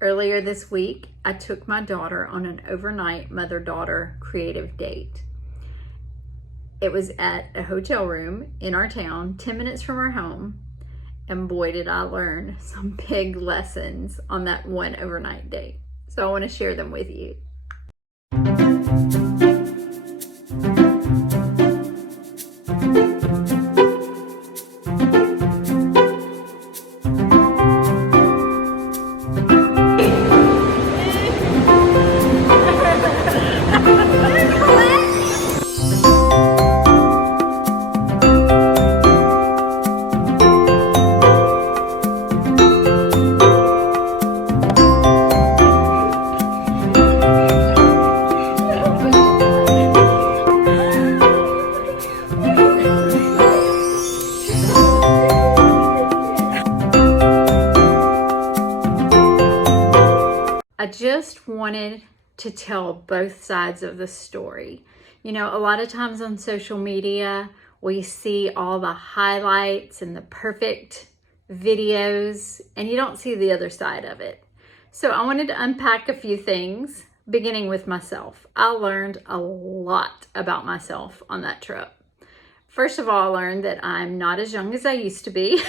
Earlier this week, I took my daughter on an overnight mother-daughter creative date. It was at a hotel room in our town, 10 minutes from our home, and boy, did I learn some big lessons on that one overnight date. So I want to share them with you. I just wanted to tell both sides of the story. You know, a lot of times on social media, we see all the highlights and the perfect videos, and you don't see the other side of it. So I wanted to unpack a few things, beginning with myself. I learned a lot about myself on that trip. First of all, I learned that I'm not as young as I used to be.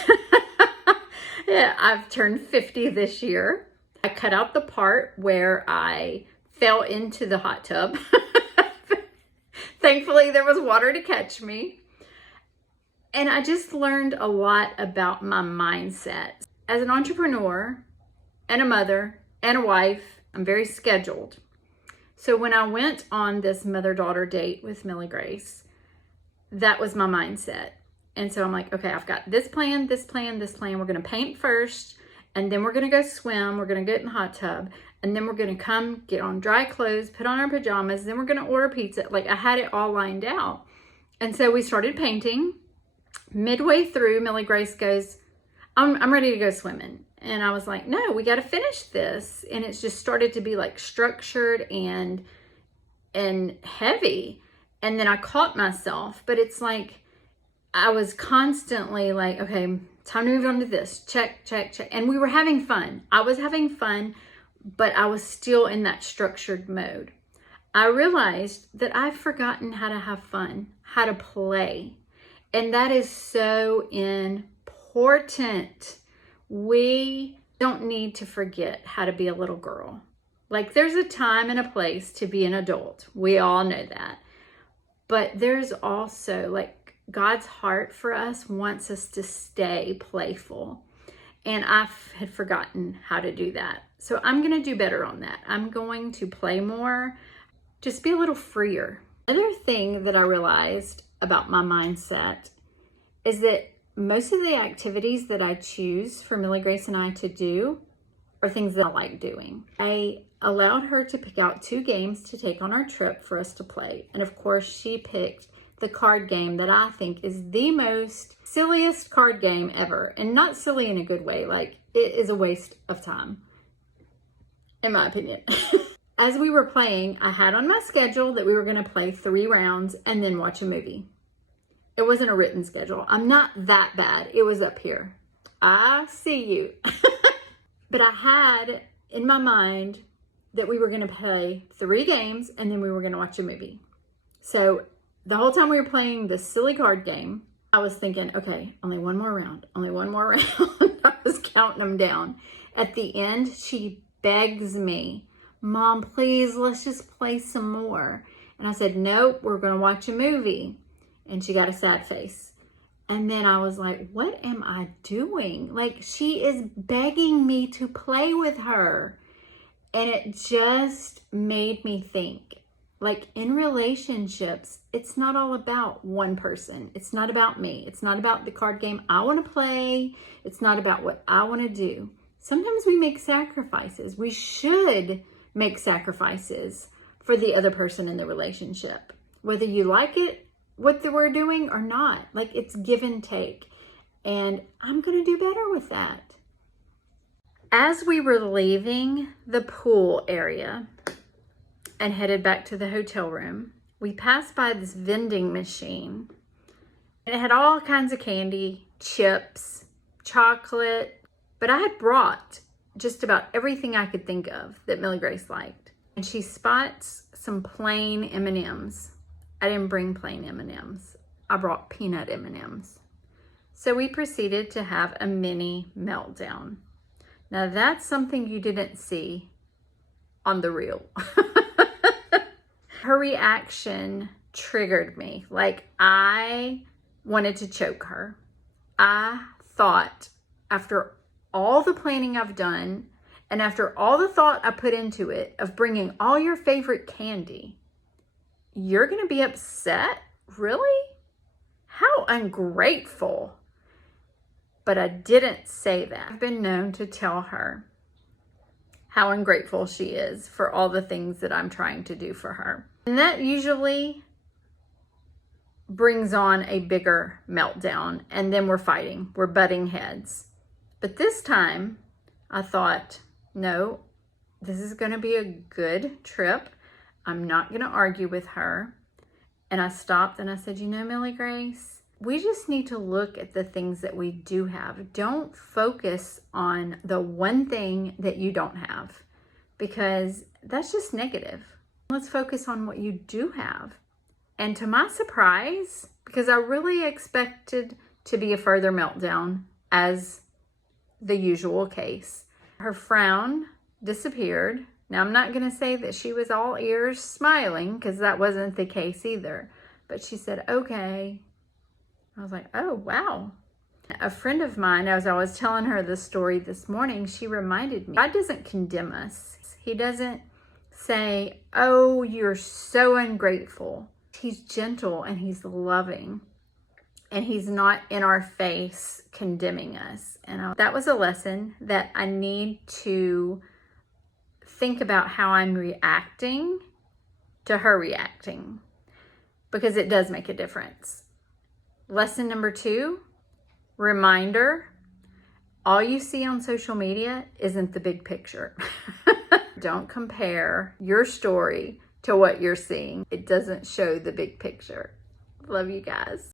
Yeah, I've turned 50 this year. I cut out the part where I fell into the hot tub. Thankfully, there was water to catch me. And I just learned a lot about my mindset. As an entrepreneur and a mother and a wife, I'm very scheduled. So when I went on this mother-daughter date with Millie Grace, that was my mindset. And so I'm like, okay, I've got this plan, this plan, this plan. We're going to paint first. And then we're going to go swim. We're going to get in the hot tub. And then we're going to come get on dry clothes, put on our pajamas. Then we're going to order pizza. Like, I had it all lined out. And so we started painting. Midway through, Millie Grace goes, I'm ready to go swimming. And I was like, no, we got to finish this. And it's just started to be like structured and heavy. And then I caught myself. But it's like, I was constantly like, okay, time to move on to this. Check, check, check. And we were having fun. I was having fun, but I was still in that structured mode. I realized that I've forgotten how to have fun, how to play. And that is so important. We don't need to forget how to be a little girl. Like, there's a time and a place to be an adult. We all know that. But there's also, like, God's heart for us wants us to stay playful. And I had forgotten how to do that. So I'm going to do better on that. I'm going to play more, just be a little freer. Another thing that I realized about my mindset is that most of the activities that I choose for Millie Grace and I to do are things that I like doing. I allowed her to pick out 2 games to take on our trip for us to play. And of course, she picked the card game that I think is the most silliest card game ever. And not silly in a good way. Like, it is a waste of time, in my opinion. As we were playing, I had on my schedule that we were going to play 3 rounds and then watch a movie. It wasn't a written schedule. I'm not that bad. It was up here. I see you. But I had in my mind that we were going to play 3 games and then we were going to watch a movie. So the whole time we were playing the silly card game, I was thinking, okay, only one more round, only one more round. I was counting them down. At the end, she begs me, Mom, please, let's just play some more. And I said, nope, we're going to watch a movie. And she got a sad face. And then I was like, what am I doing? Like, she is begging me to play with her. And it just made me think. Like, in relationships, it's not all about one person. It's not about me. It's not about the card game I want to play. It's not about what I want to do. Sometimes we make sacrifices. We should make sacrifices for the other person in the relationship. Whether you like it, what we're doing or not. Like, it's give and take. And I'm going to do better with that. As we were leaving the pool area and headed back to the hotel room, we passed by this vending machine. And it had all kinds of candy, chips, chocolate. But I had brought just about everything I could think of that Millie Grace liked. And she spots some plain M&Ms. I didn't bring plain M&Ms. I brought peanut M&Ms. So we proceeded to have a mini meltdown. Now that's something you didn't see on the reel. Her reaction triggered me. Like, I wanted to choke her. I thought, after all the planning I've done and after all the thought I put into it of bringing all your favorite candy, you're going to be upset? Really? How ungrateful. But I didn't say that. I've been known to tell her how ungrateful she is for all the things that I'm trying to do for her. And that usually brings on a bigger meltdown, and then we're fighting. We're butting heads. But this time, I thought, no, this is going to be a good trip. I'm not going to argue with her. And I stopped and I said, you know, Millie Grace, we just need to look at the things that we do have. Don't focus on the one thing that you don't have, because that's just negative. Let's focus on what you do have. And to my surprise, because I really expected to be a further meltdown as the usual case, her frown disappeared. Now, I'm not going to say that she was all ears smiling, because that wasn't the case either. But she said, okay. I was like, oh, wow. A friend of mine, as I was telling her this story this morning, she reminded me, God doesn't condemn us. He doesn't say, oh, you're so ungrateful. He's gentle and he's loving. And he's not in our face condemning us. And that was a lesson that I need to think about, how I'm reacting to her reacting, because it does make a difference. Lesson number 2, reminder, all you see on social media isn't the big picture. Don't compare your story to what you're seeing. It doesn't show the big picture. Love you guys.